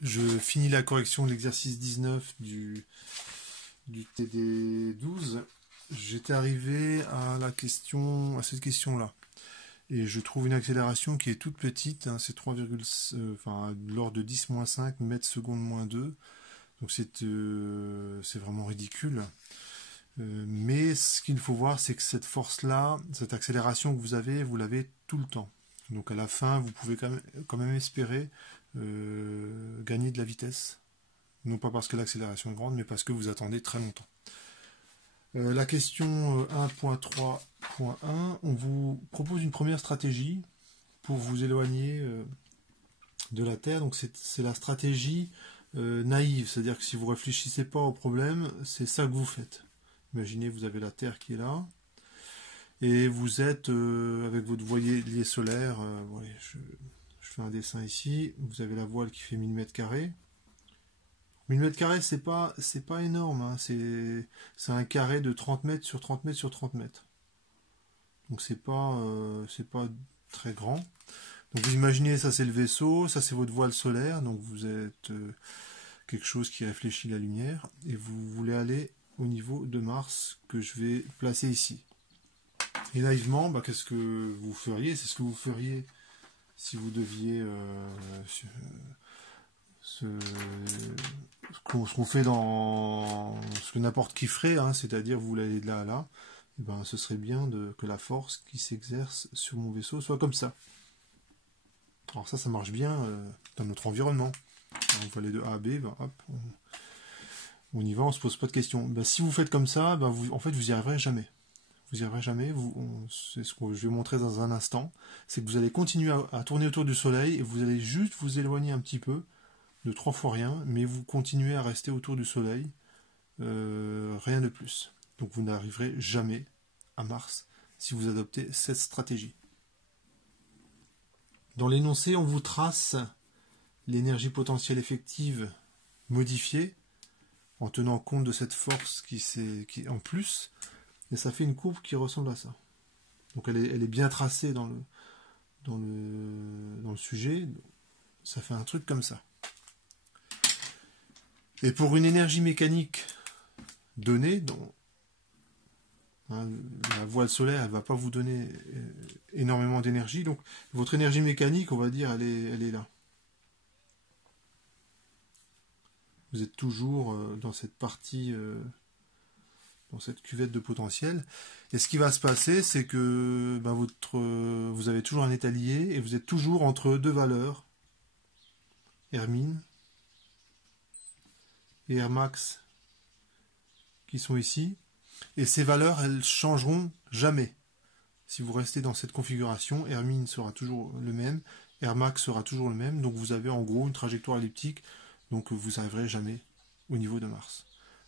Je finis la correction de l'exercice 19 du TD12. J'étais arrivé à cette question-là. Et je trouve une accélération qui est toute petite, hein, c'est 3, enfin, de l'ordre de 10-5 mètres secondes moins 2. Donc c'est vraiment ridicule. Mais ce qu'il faut voir, c'est que cette force-là, cette accélération que vous l'avez tout le temps. Donc à la fin, vous pouvez quand même espérer gagner de la vitesse. Non pas parce que l'accélération est grande, mais parce que vous attendez très longtemps. La question 1.3.1, on vous propose une première stratégie pour vous éloigner de la Terre. Donc c'est la stratégie naïve, c'est-à-dire que si vous ne réfléchissez pas au problème, c'est ça que vous faites. Imaginez, vous avez la Terre qui est là, et vous êtes avec votre voilier solaire, je fais un dessin ici, vous avez la voile qui fait 1000 mètres carrés. 1000 mètres carrés, c'est pas énorme, hein, c'est un carré de 30 mètres sur 30 mètres sur 30 mètres. Donc c'est pas très grand. Donc vous imaginez, ça c'est le vaisseau, ça c'est votre voile solaire, donc vous êtes quelque chose qui réfléchit la lumière, et vous voulez aller au niveau de Mars que je vais placer ici. Et naïvement, qu'est-ce que vous feriez? C'est ce que vous feriez si vous deviez ce qu'on fait dans ce que n'importe qui ferait, hein, c'est-à-dire vous voulez aller de là à là, et ce serait bien que la force qui s'exerce sur mon vaisseau soit comme ça. Alors ça marche bien dans notre environnement. Alors, on va aller de A à B, hop, on y va, on se pose pas de questions. Si vous faites comme ça, en fait, vous y arriverez jamais. Vous y arriverez jamais. C'est ce que je vais montrer dans un instant. C'est que vous allez continuer à tourner autour du Soleil et vous allez juste vous éloigner un petit peu de 3 fois rien, mais vous continuez à rester autour du Soleil, rien de plus. Donc vous n'arriverez jamais à Mars si vous adoptez cette stratégie. Dans l'énoncé, on vous trace l'énergie potentielle effective modifiée en tenant compte de cette force qui est en plus, et ça fait une courbe qui ressemble à ça. Donc elle est bien tracée dans le sujet, ça fait un truc comme ça. Et pour une énergie mécanique donnée, la voile solaire, elle ne va pas vous donner énormément d'énergie, donc votre énergie mécanique, on va dire, elle est là. Vous êtes toujours dans cette partie, dans cette cuvette de potentiel. Et ce qui va se passer, c'est que vous avez toujours un état lié et vous êtes toujours entre deux valeurs, Rmin et Rmax, qui sont ici. Et ces valeurs, elles changeront jamais. Si vous restez dans cette configuration, Rmin sera toujours le même, Rmax sera toujours le même. Donc vous avez en gros une trajectoire elliptique, donc vous n'arriverez jamais au niveau de Mars.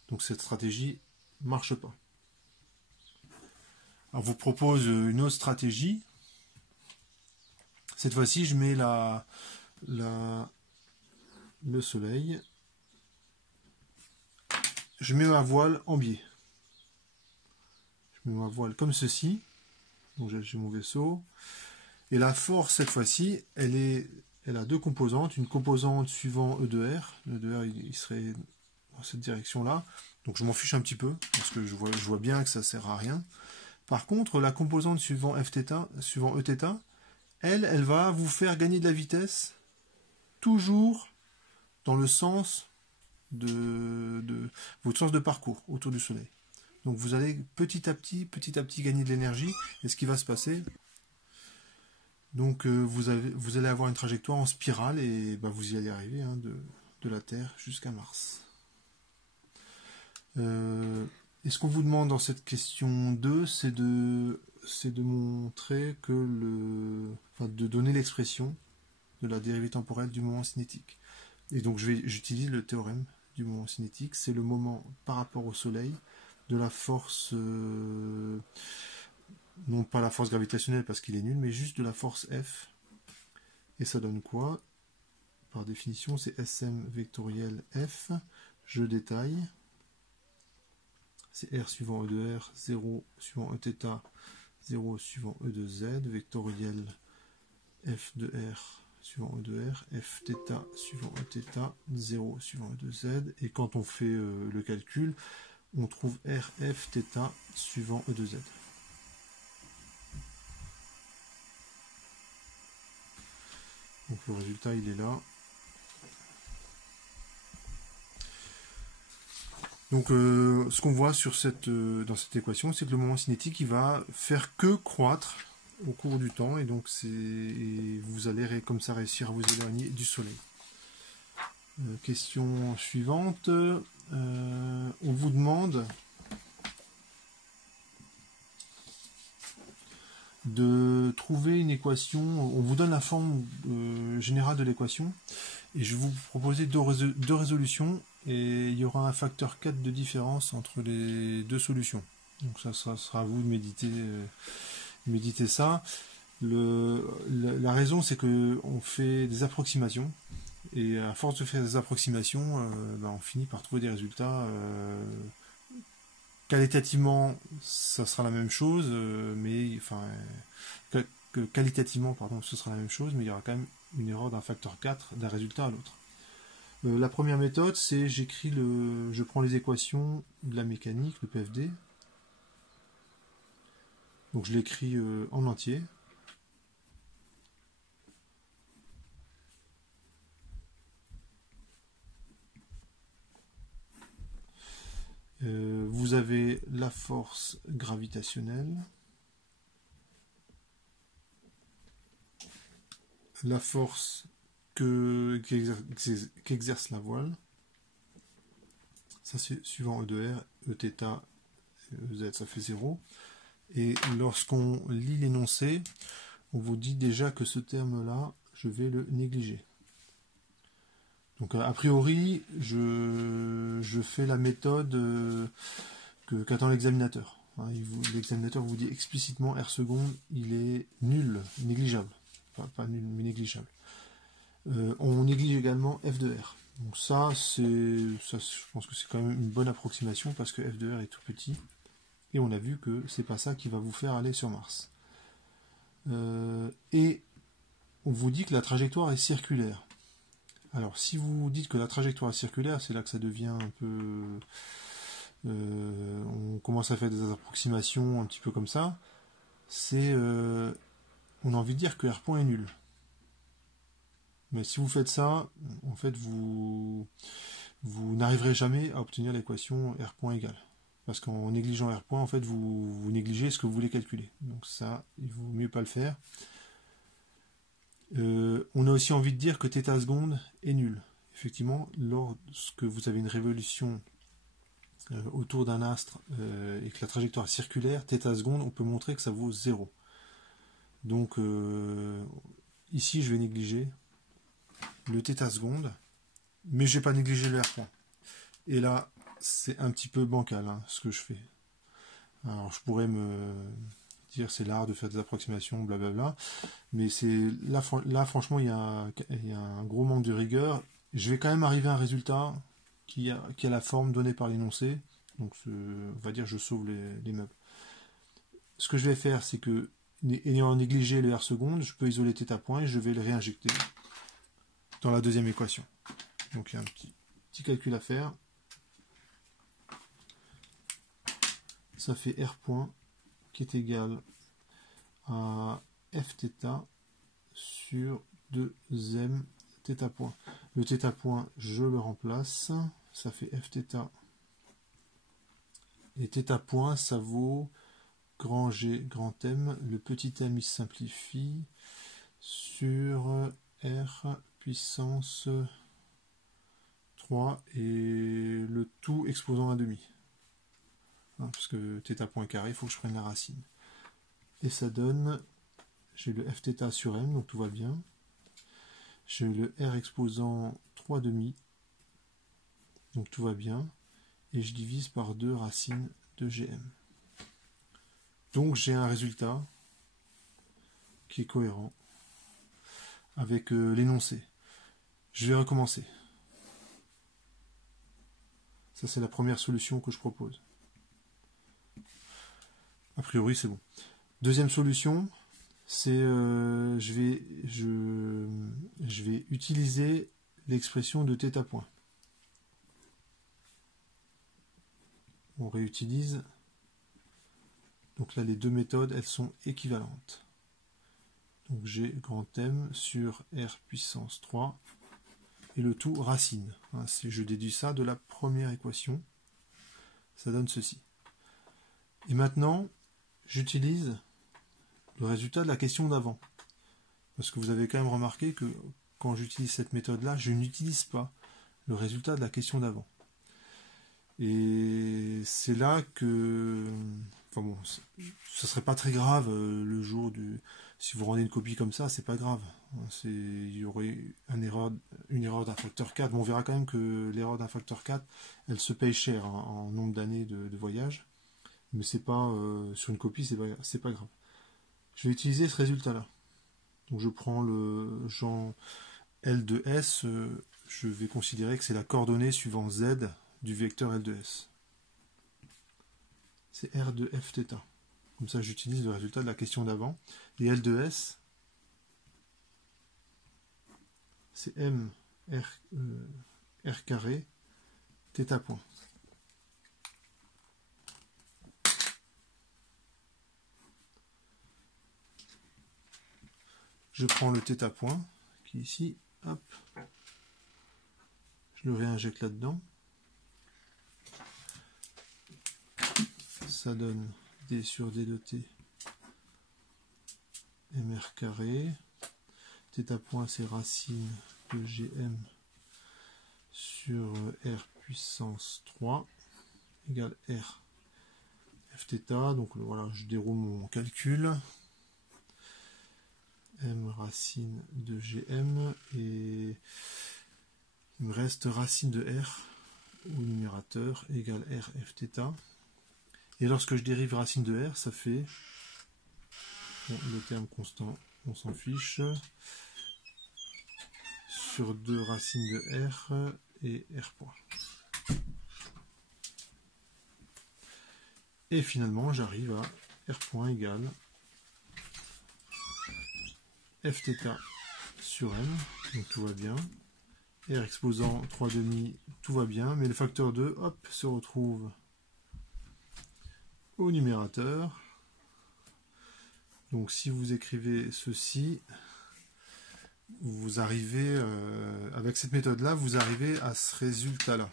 Donc cette stratégie marche pas. Alors, je vous propose une autre stratégie. Cette fois-ci, je mets le soleil. Je mets ma voile en biais. Je mets ma voile comme ceci. Donc j'ai mon vaisseau. Et la force, cette fois-ci, elle a deux composantes. Une composante suivant E2R. E2R, il serait dans cette direction-là. Donc je m'en fiche un petit peu, parce que je vois bien que ça ne sert à rien. Par contre, la composante suivant Eθ, elle va vous faire gagner de la vitesse, toujours dans le sens de votre sens de parcours autour du Soleil. Donc vous allez petit à petit gagner de l'énergie. Et ce qui va se passer, donc vous allez avoir une trajectoire en spirale et vous y allez arriver, hein, de la Terre jusqu'à Mars. Et ce qu'on vous demande dans cette question 2, c'est de montrer de donner l'expression de la dérivée temporelle du moment cinétique. Et donc j'utilise le théorème du moment cinétique, c'est le moment par rapport au Soleil de la force, non pas la force gravitationnelle parce qu'il est nul, mais juste de la force F. Et ça donne quoi? Par définition, c'est SM vectoriel F. Je détaille. C'est R suivant E de R, 0 suivant Eθ, 0 suivant E de Z, vectoriel F de R suivant E de R, F θ suivant E θ, 0 suivant E de Z, et quand on fait le calcul, on trouve R, F, θ suivant E de Z. Donc le résultat, il est là. Donc ce qu'on voit sur dans cette équation, c'est que le moment cinétique, il va faire que croître au cours du temps, et donc vous allez comme ça réussir à vous éloigner du Soleil. Question suivante. On vous demande de trouver une équation, on vous donne la forme générale de l'équation, et je vais vous proposer deux résolutions, et il y aura un facteur 4 de différence entre les deux solutions. Donc ça sera à vous de méditer ça. La raison, c'est qu'on fait des approximations, et à force de faire des approximations, on finit par trouver des résultats. Qualitativement, ça sera la même chose, mais qualitativement, pardon, ce sera la même chose, mais il y aura quand même une erreur d'un facteur 4 d'un résultat à l'autre. La première méthode, c'est je prends les équations de la mécanique, le PFD. Donc je l'écris en entier. Vous avez la force gravitationnelle, la force qu'exerce la voile, ça c'est suivant E de R, E θ, E Z, ça fait 0. Et lorsqu'on lit l'énoncé, on vous dit déjà que ce terme-là, je vais le négliger. Donc a priori, je fais la méthode qu'attend l'examinateur. L'examinateur vous dit explicitement R seconde, il est nul, négligeable. Enfin, pas nul, mais négligeable. On néglige également F de R. Donc ça, je pense que c'est quand même une bonne approximation parce que F de R est tout petit. Et on a vu que c'est pas ça qui va vous faire aller sur Mars. Et on vous dit que la trajectoire est circulaire. Alors, si vous dites que la trajectoire est circulaire, c'est là que ça devient un peu... on commence à faire des approximations un petit peu comme ça. On a envie de dire que R point est nul. Mais si vous faites ça, en fait, vous n'arriverez jamais à obtenir l'équation R point égale. Parce qu'en négligeant R point, en fait, vous négligez ce que vous voulez calculer. Donc ça, il vaut mieux pas le faire. On a aussi envie de dire que θ seconde est nul. Effectivement, lorsque vous avez une révolution autour d'un astre et que la trajectoire est circulaire, θ seconde, on peut montrer que ça vaut 0. Donc ici, je vais négliger le θ seconde, mais je ne vais pas négliger le R point. Et là, c'est un petit peu bancal ce que je fais. Alors, je pourrais me dire c'est l'art de faire des approximations, blablabla, mais là franchement, il y a un gros manque de rigueur. Je vais quand même arriver à un résultat qui a la forme donnée par l'énoncé. Donc, on va dire je sauve les meubles. Ce que je vais faire, c'est que, ayant négligé le R seconde, je peux isoler θ point et je vais le réinjecter dans la deuxième équation. Donc il y a un petit calcul à faire. Ça fait R point qui est égal à F θ sur 2m θ point. Le θ point, je le remplace. Ça fait F θ. Et θ point, ça vaut grand G, grand M. Le petit m, il se simplifie sur R puissance 3 et le tout exposant à demi. Parce que θ point carré, il faut que je prenne la racine. Et ça donne, j'ai le F θ sur M, donc tout va bien. J'ai le R exposant 3 demi, donc tout va bien. Et je divise par 2 racines de GM. Donc j'ai un résultat qui est cohérent avec l'énoncé. Je vais recommencer. Ça, c'est la première solution que je propose. A priori, c'est bon. Deuxième solution, je vais utiliser l'expression de θ point. On réutilise. Donc là, les deux méthodes, elles sont équivalentes. Donc j'ai grand M sur R puissance 3 et le tout racine. Hein, je déduis ça de la première équation. Ça donne ceci. Et maintenant, j'utilise le résultat de la question d'avant. Parce que vous avez quand même remarqué que quand j'utilise cette méthode-là, je n'utilise pas le résultat de la question d'avant. Et c'est là que... Enfin bon, ça serait pas très grave le jour du... Si vous rendez une copie comme ça, c'est pas grave. Il y aurait une erreur d'un facteur 4. Bon, on verra quand même que l'erreur d'un facteur 4, elle se paye cher hein, en nombre d'années de voyage. Mais c'est pas sur une copie, c'est pas grave. Je vais utiliser ce résultat-là. Donc je prends le genre L de S, je vais considérer que c'est la coordonnée suivant Z du vecteur L de S. C'est R de Fθ. Comme ça, j'utilise le résultat de la question d'avant. Et L de S, c'est M R carré θ point. Je prends le θ point, qui est ici, hop, je le réinjecte là-dedans. Ça donne D sur D de T, mr carré. θ point, c'est racine de Gm sur R puissance 3 égale R Fθ. Donc voilà, je déroule mon calcul. M racine de Gm et il me reste racine de R au numérateur égale R Fθ. Et lorsque je dérive racine de R, ça fait bon, le terme constant, on s'en fiche, sur 2 racines de R et R point. Et finalement, j'arrive à R point égale Fθ sur M, donc tout va bien. R exposant 3,5, tout va bien, mais le facteur 2, hop, se retrouve au numérateur. Donc si vous écrivez ceci, vous arrivez, avec cette méthode-là, vous arrivez à ce résultat-là.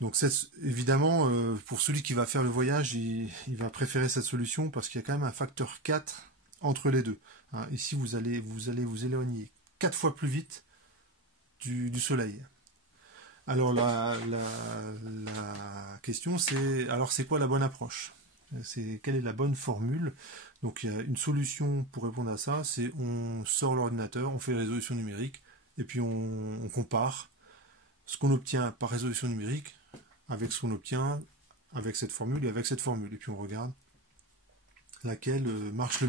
Donc évidemment, pour celui qui va faire le voyage, il va préférer cette solution parce qu'il y a quand même un facteur 4 entre les deux. Hein, ici, vous allez vous éloigner 4 fois plus vite du Soleil. Alors la question c'est, alors c'est quoi la bonne approche? Quelle est la bonne formule? Donc il y a une solution pour répondre à ça, c'est on sort l'ordinateur, on fait résolution numérique, et puis on compare ce qu'on obtient par résolution numérique avec ce qu'on obtient avec cette formule et avec cette formule. Et puis on regarde laquelle marche le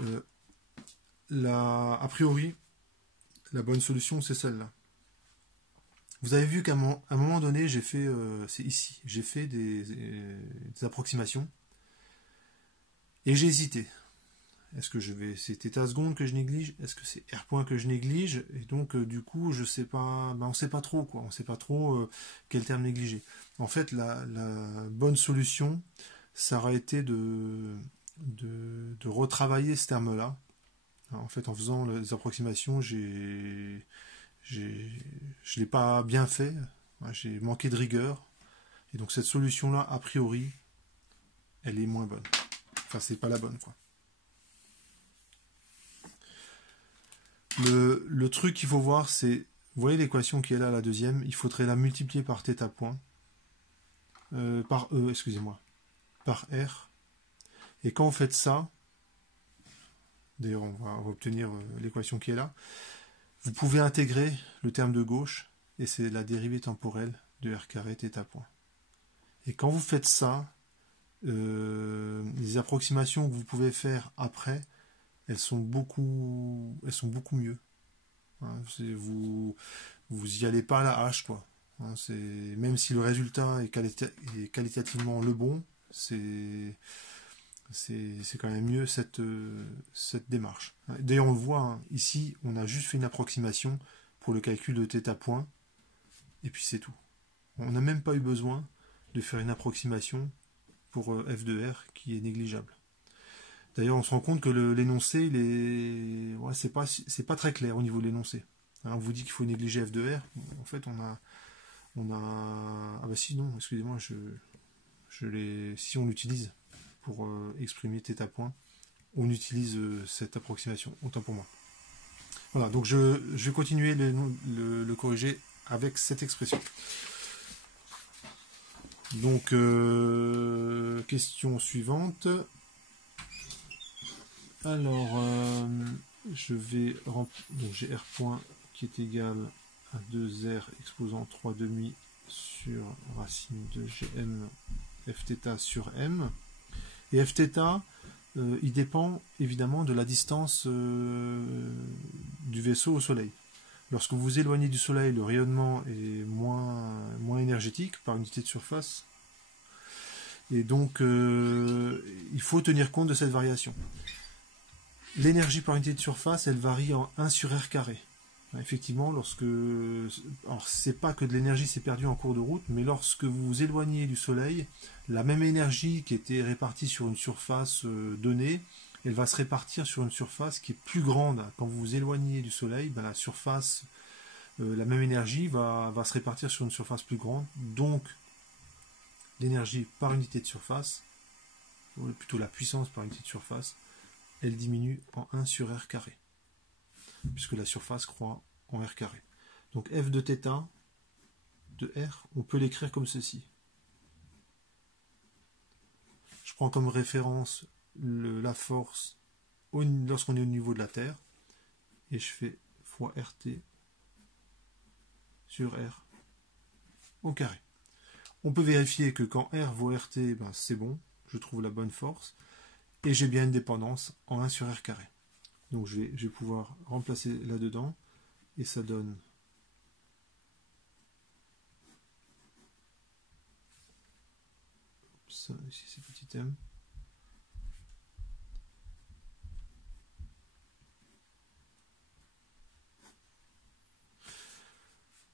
mieux. A priori, la bonne solution, c'est celle-là. Vous avez vu qu'à un moment donné, j'ai fait, c'est ici, j'ai fait des approximations et j'ai hésité. Est-ce que c'est θ seconde que je néglige? Est-ce que c'est R point que je néglige? Et donc, du coup, je sais pas, on sait pas trop, quoi. On sait pas trop quel terme négliger. En fait, la bonne solution, ça aurait été de retravailler ce terme-là. En fait, en faisant les approximations, je l'ai pas bien fait. J'ai manqué de rigueur. Et donc, cette solution-là, a priori, elle est moins bonne. Enfin, c'est pas la bonne, quoi. Le truc qu'il faut voir, c'est, vous voyez l'équation qui est là, la deuxième, il faudrait la multiplier par θ point, par E, excusez-moi, par R. Et quand vous faites ça, d'ailleurs on va obtenir l'équation qui est là, vous pouvez intégrer le terme de gauche, et c'est la dérivée temporelle de R carré θ point. Et quand vous faites ça, les approximations que vous pouvez faire après, elles sont beaucoup mieux. Hein, vous y allez pas à la hache, quoi. Hein, même si le résultat est qualitativement le bon, c'est quand même mieux cette démarche. D'ailleurs, on le voit, hein, ici, on a juste fait une approximation pour le calcul de θ point, et puis c'est tout. On n'a même pas eu besoin de faire une approximation pour f de r qui est négligeable. D'ailleurs, on se rend compte que l'énoncé, c'est pas très clair au niveau de l'énoncé. Hein, on vous dit qu'il faut négliger f de r. En fait, ah bah si, non, excusez-moi, si on l'utilise pour exprimer θ point, on utilise cette approximation, autant pour moi. Voilà, donc je vais continuer le corriger avec cette expression. Donc, question suivante. Alors, donc j'ai R point qui est égal à 2R exposant 3 demi sur racine de Gm Fθ sur M. Et Fθ, il dépend évidemment de la distance du vaisseau au Soleil. Lorsque vous vous éloignez du Soleil, le rayonnement est moins énergétique par unité de surface. Et donc, il faut tenir compte de cette variation. L'énergie par unité de surface, elle varie en 1 sur R carré. Effectivement, alors c'est pas que de l'énergie s'est perdue en cours de route, mais lorsque vous vous éloignez du Soleil, la même énergie qui était répartie sur une surface donnée, elle va se répartir sur une surface qui est plus grande. Quand vous vous éloignez du Soleil, ben la même énergie va se répartir sur une surface plus grande. Donc, l'énergie par unité de surface, ou plutôt la puissance par unité de surface, elle diminue en 1 sur R carré, puisque la surface croît en R carré. Donc f de θ de R, on peut l'écrire comme ceci. Je prends comme référence la force lorsqu'on est au niveau de la Terre, et je fais fois RT sur R au carré. On peut vérifier que quand R vaut RT, ben c'est bon, je trouve la bonne force, et j'ai bien une dépendance en 1 sur R carré. Donc je vais pouvoir remplacer là-dedans, et ça donne ici c'est petit m.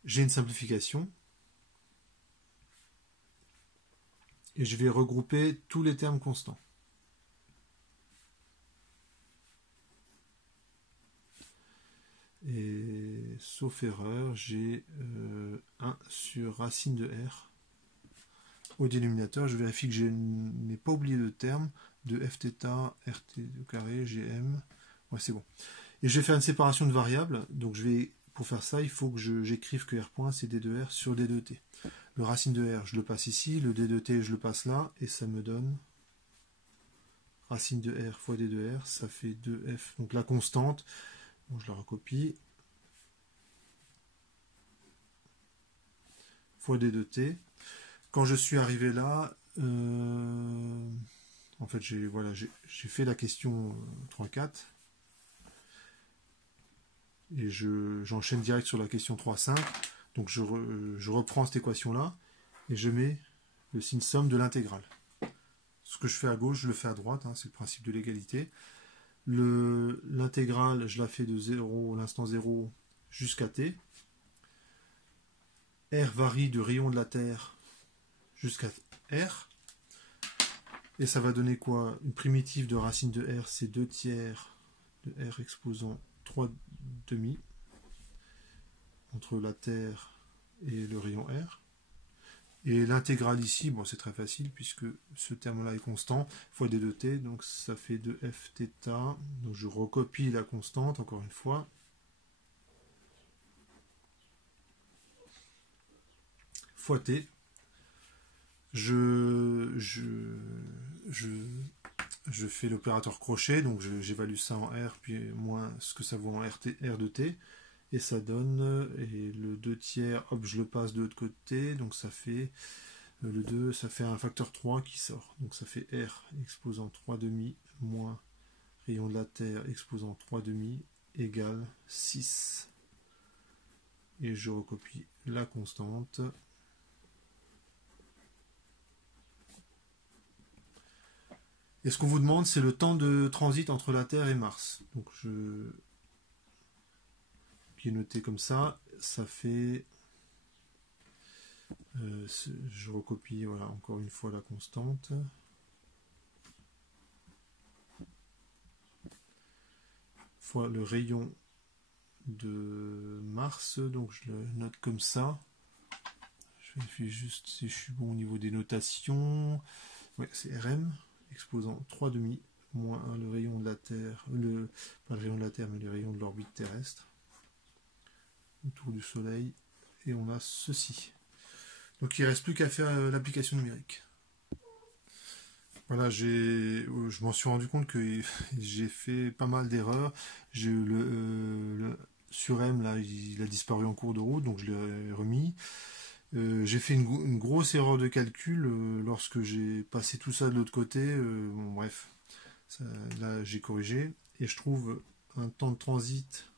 J'ai une simplification, et je vais regrouper tous les termes constants. Et sauf erreur, j'ai 1 sur racine de R au dénominateur. Je vérifie que je n'ai pas oublié de terme de Fθ, RT au carré, Gm. Ouais, c'est bon. Et je vais faire une séparation de variables. Donc pour faire ça, il faut que j'écrive que R point c'est D de R sur D de T. Le racine de R, je le passe ici, le D de T, je le passe là, et ça me donne racine de R fois D de R, ça fait 2F. Donc la constante, bon, je la recopie, fois D de T. Quand je suis arrivé là, en fait, j'ai fait la question 3-4, et j'enchaîne direct sur la question 3-5. Donc je reprends cette équation-là, et je mets le signe somme de l'intégrale. Ce que je fais à gauche, je le fais à droite, hein, c'est le principe de l'égalité. L'intégrale, je la fais de 0, l'instant 0 jusqu'à t. R varie du rayon de la Terre jusqu'à R. Et ça va donner quoi? Une primitive de racine de R, c'est 2 tiers de R exposant 3 demi entre la Terre et le rayon R. Et l'intégrale ici, bon, c'est très facile puisque ce terme-là est constant, fois d de t, donc ça fait 2fθ. Donc je recopie la constante encore une fois. Fois t. Je fais l'opérateur crochet, donc j'évalue ça en R, puis moins ce que ça vaut en R de t. Et ça donne, et le 2 tiers, hop, je le passe de l'autre côté, donc ça fait, le 2, ça fait un facteur 3 qui sort. Donc ça fait R exposant 3 demi moins rayon de la Terre exposant 3 demi égale 6. Et je recopie la constante. Et ce qu'on vous demande, c'est le temps de transit entre la Terre et Mars. Donc qui est noté comme ça. Ça fait... je recopie, voilà, encore une fois la constante. Fois le rayon de Mars, donc je le note comme ça. Je vérifie juste si je suis bon au niveau des notations. Ouais, c'est RM, exposant 3,5 moins le rayon de la Terre, pas le rayon de la Terre, mais le rayon de l'orbite terrestre autour du Soleil. Et on a ceci. Donc il ne reste plus qu'à faire l'application numérique. Voilà, je m'en suis rendu compte que j'ai fait pas mal d'erreurs. Le surm là, il a disparu en cours de route, donc je l'ai remis. J'ai fait une grosse erreur de calcul lorsque j'ai passé tout ça de l'autre côté. Bon, bref, là j'ai corrigé et je trouve un temps de transit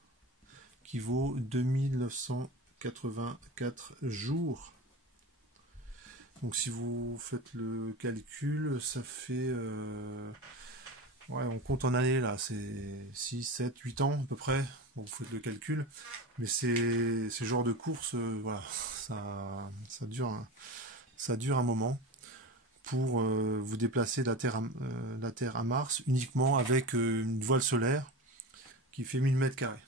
qui vaut 2984 jours. Donc si vous faites le calcul, ça fait... ouais, on compte en années là, c'est 6, 7, 8 ans à peu près. Bon, vous faites le calcul. Mais c'est ce genre de course, voilà, ça dure un moment pour vous déplacer de la Terre à Mars uniquement avec une voile solaire qui fait 1000 mètres carrés.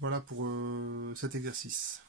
Voilà pour cet exercice.